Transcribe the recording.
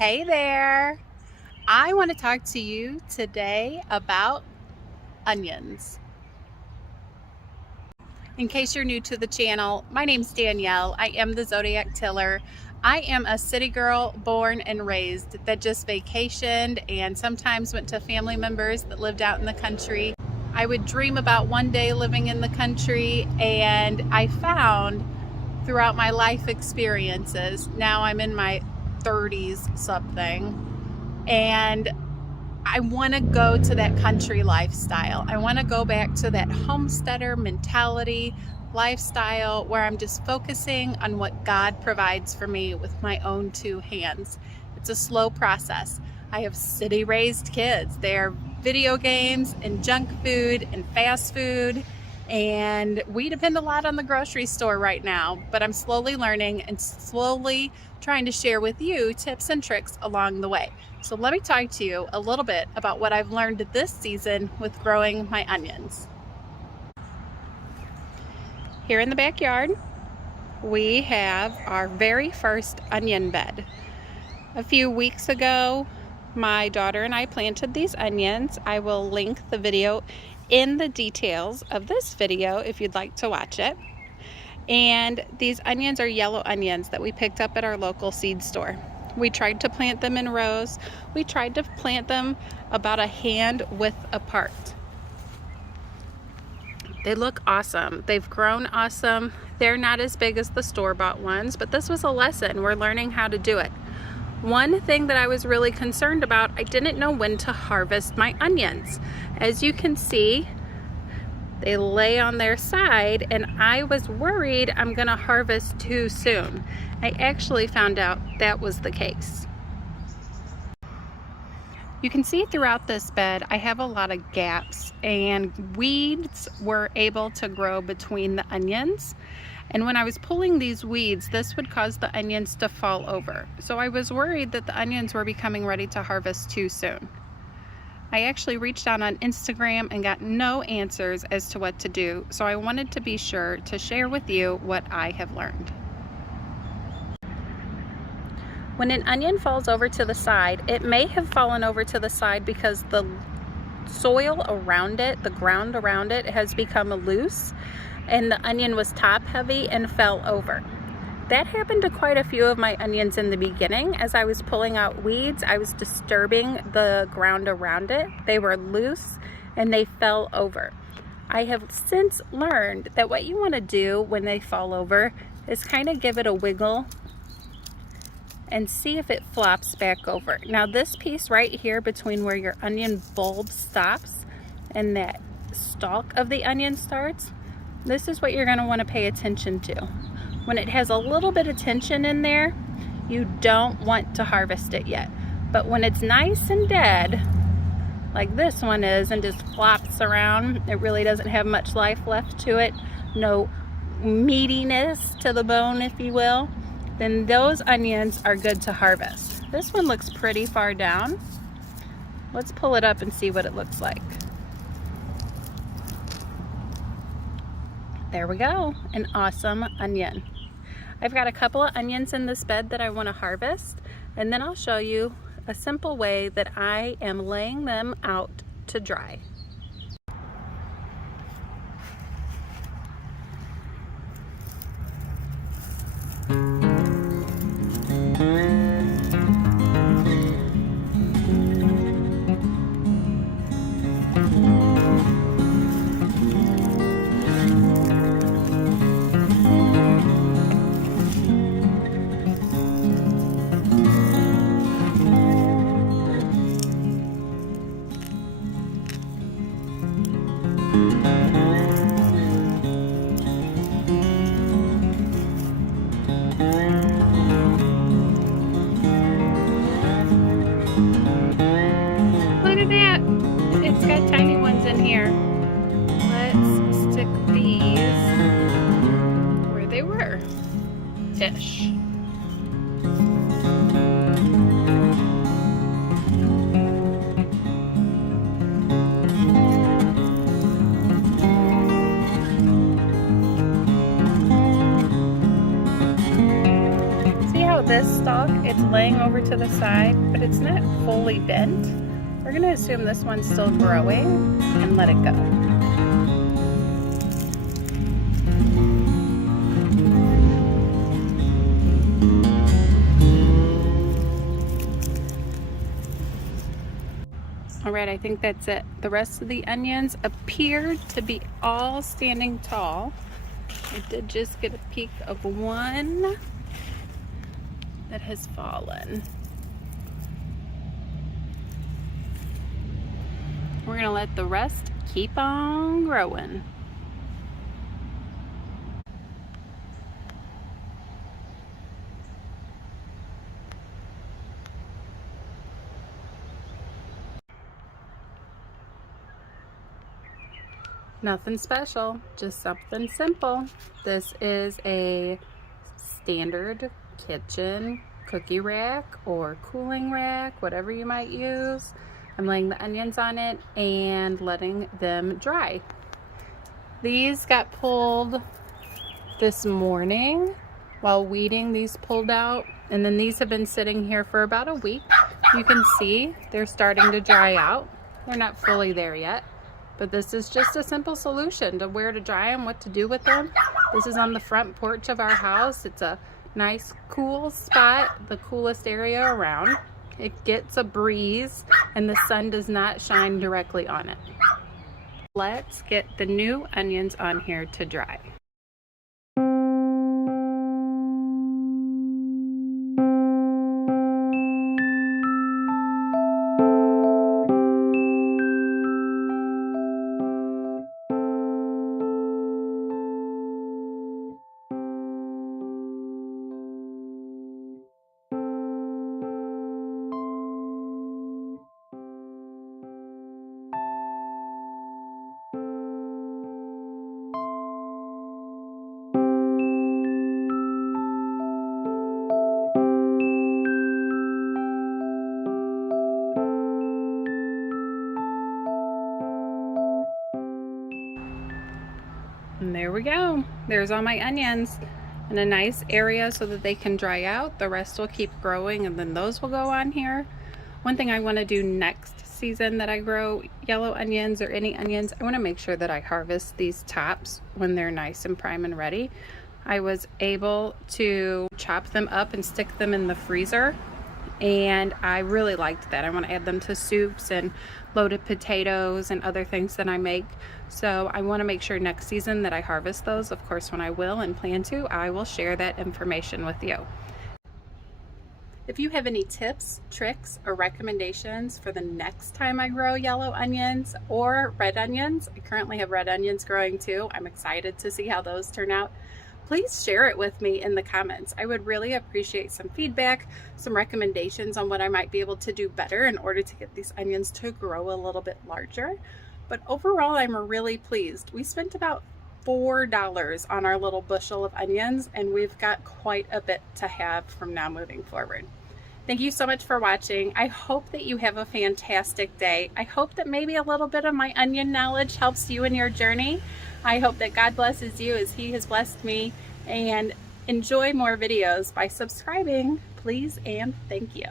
Hey there! I want to talk to you today about onions. In case you're new to the channel, my name's Danielle. I am the Zodiac Tiller. I am a city girl born and raised that just vacationed and sometimes went to family members that lived out in the country. I would dream about one day living in the country, and I found throughout my life experiences, now I'm in my 30s something, and I want to go to that country lifestyle. I want to go back to that homesteader mentality lifestyle where I'm just focusing on what God provides for me with my own two hands. It's a slow process. I have city raised kids. They're video games and junk food and fast food, and we depend a lot on the grocery store right now, but I'm slowly learning and slowly trying to share with you tips and tricks along the way. So let me talk to you a little bit about what I've learned this season with growing my onions. Here in the backyard, we have our very first onion bed. A few weeks ago, my daughter and I planted these onions. I will link the video in the details of this video if you'd like to watch it. And these onions are yellow onions that we picked up at our local seed store. We tried to plant them in rows. We tried to plant them about a hand width apart. They look awesome. They've grown awesome. They're not as big as the store-bought ones, but this was a lesson. We're learning how to do it. One thing that I was really concerned about, I didn't know when to harvest my onions. As you can see, they lay on their side, and I was worried I'm gonna harvest too soon. I actually found out that was the case. You can see throughout this bed, I have a lot of gaps, and weeds were able to grow between the onions. And when I was pulling these weeds, this would cause the onions to fall over. So I was worried that the onions were becoming ready to harvest too soon. I actually reached out on Instagram and got no answers as to what to do. So I wanted to be sure to share with you what I have learned. When an onion falls over to the side, it may have fallen over to the side because the soil around it, the ground around it, has become loose, and the onion was top heavy and fell over. That happened to quite a few of my onions in the beginning. As I was pulling out weeds, I was disturbing the ground around it. They were loose and they fell over. I have since learned that what you want to do when they fall over is kind of give it a wiggle and see if it flops back over. Now this piece right here between where your onion bulb stops and that stalk of the onion starts, this is what you're going to want to pay attention to. When it has a little bit of tension in there, you don't want to harvest it yet. But when it's nice and dead, like this one is, and just flops around, it really doesn't have much life left to it, no meatiness to the bone, if you will, then those onions are good to harvest. This one looks pretty far down. Let's pull it up and see what it looks like. There we go, an awesome onion. I've got a couple of onions in this bed that I want to harvest, and then I'll show you a simple way that I am laying them out to dry. Look at that! It's got tiny ones in here. Let's stick these where they were. Ish. this stalk, it's laying over to the side, but it's not fully bent. We're going to assume this one's still growing and let it go. All right, I think that's it. The rest of the onions appeared to be all standing tall. I did just get a peek of one that has fallen. We're gonna let the rest keep on growing. Nothing special, just something simple. This is a standard kitchen cookie rack or cooling rack, whatever you might use. I'm laying the onions on it and letting them dry. These got pulled this morning while weeding. These pulled out, and then these have been sitting here for about a week. You can see they're starting to dry out. They're not fully there yet. But this is just a simple solution to where to dry them, what to do with them. This is on the front porch of our house. It's a nice cool spot, the coolest area around. It gets a breeze and the sun does not shine directly on it. Let's get the new onions on here to dry. And there we go. There's all my onions in a nice area so that they can dry out. The rest will keep growing and then those will go on here. One thing I want to do next season that I grow yellow onions or any onions, I want to make sure that I harvest these tops when they're nice and prime and ready. I was able to chop them up and stick them in the freezer, and I really liked that. I want to add them to soups and loaded potatoes and other things that I make. So I want to make sure next season that I harvest those. Of course, when I will and plan to, I will share that information with you. If you have any tips, tricks, or recommendations for the next time I grow yellow onions or red onions, I currently have red onions growing too. I'm excited to see how those turn out. Please share it with me in the comments. I would really appreciate some feedback, some recommendations on what I might be able to do better in order to get these onions to grow a little bit larger. But overall, I'm really pleased. We spent about $4 on our little bushel of onions, and we've got quite a bit to have from now moving forward. Thank you so much for watching. I hope that you have a fantastic day. I hope that maybe a little bit of my onion knowledge helps you in your journey. I hope that God blesses you as He has blessed me, and enjoy more videos by subscribing, please and thank you.